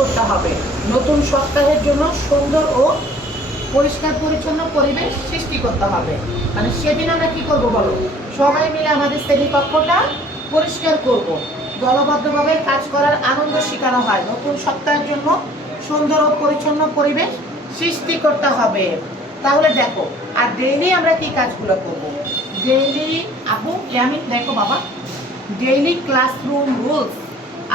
করতে হবে। নতুন সপ্তাহের জন্য সুন্দর ও পরিষ্কার পরিচ্ছন্ন পরিবেশ সৃষ্টি করতে হবে। মানে সেদিন আমরা কি করব বলো, সবাই মিলে আমাদের শ্রেণীকক্ষটা পরিষ্কার করব। দলবদ্ধভাবে কাজ করার আনন্দ শেখানো হয়। নতুন সপ্তাহের জন্য সুন্দর ও পরিচ্ছন্ন পরিবেশ সৃষ্টি করতে হবে। তাহলে দেখো, আর ডেইলি আমরা কি কাজগুলো করব? ডেইলি আপু আমি দেখো বাবা, ডেইলি ক্লাসরুম রুলস,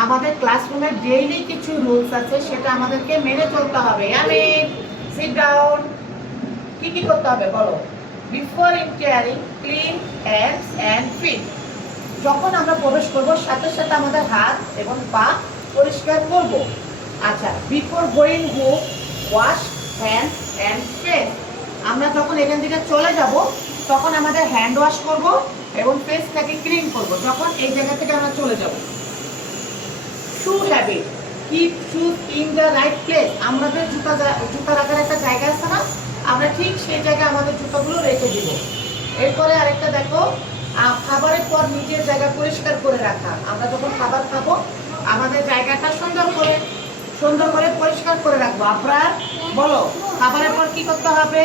আমাদের ক্লাসরুমের ডেইলি কিছু রুলস আছে, সেটা আমাদেরকে মেনে চলতে হবে। আমি সিট ডাউন। কি কি করতে হবে বলো? Before entering clean hands and feet. যখন আমরা প্রবেশ করব সাথে সাথে আমাদের হাত এবং পা পরিষ্কার করব। আচ্ছা, before going home wash hand and face. আমরা যখন এখান থেকে চলে যাব তখন আমাদের হ্যান্ড ওয়াশ করব এবং ফেসটাকে ক্লিন করব যখন এই জায়গা থেকে আমরা চলে যাব। Shoe habit, keep shoes in the right place. আমাদের জুতা রাখার একটা জায়গা আছে না, আমরা ঠিক সেই জায়গায় আমাদের জুতাগুলো রেখে দিব। এরপরে আরেকটা দেখো, খাবারের পর নিজের জায়গা পরিষ্কার করে রাখা। আমরা যখন খাবার খাবো আমাদের জায়গাটা সুন্দর করে পরিষ্কার করে রাখবো। আপনার বলো, খাবারের পর কি করতে হবে?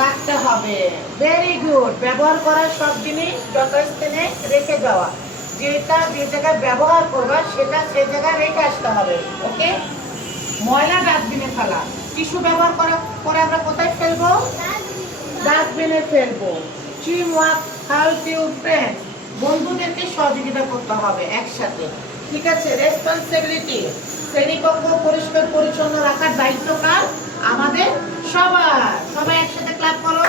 রাখতে হবে। Very good. ব্যবহার করার সব জিনিস যথাস্থানে রেখে যাওয়া। যেটা যে জায়গায় ব্যবহার করবা সেটা সেই জায়গায় রেখে আসতে হবে। ওকে। ময়লা ডাস্টবিনে ফেলা। টিস্যু ব্যবহার করার পরে আমরা কোথায় ফেলবো? ডাস্টবিনে ফেলবো। Team work help you friends. বন্ধুদেরকে সহযোগিতা করতে হবে একসাথে। ঠিক আছে। রেসপন্সিবিলিটি, শ্রেণীকক্ষ পরিষ্কার পরিচ্ছন্ন রাখার দায়িত্ব কার? আমাদের সবার। সবাই একসাথে ক্লাপ করো।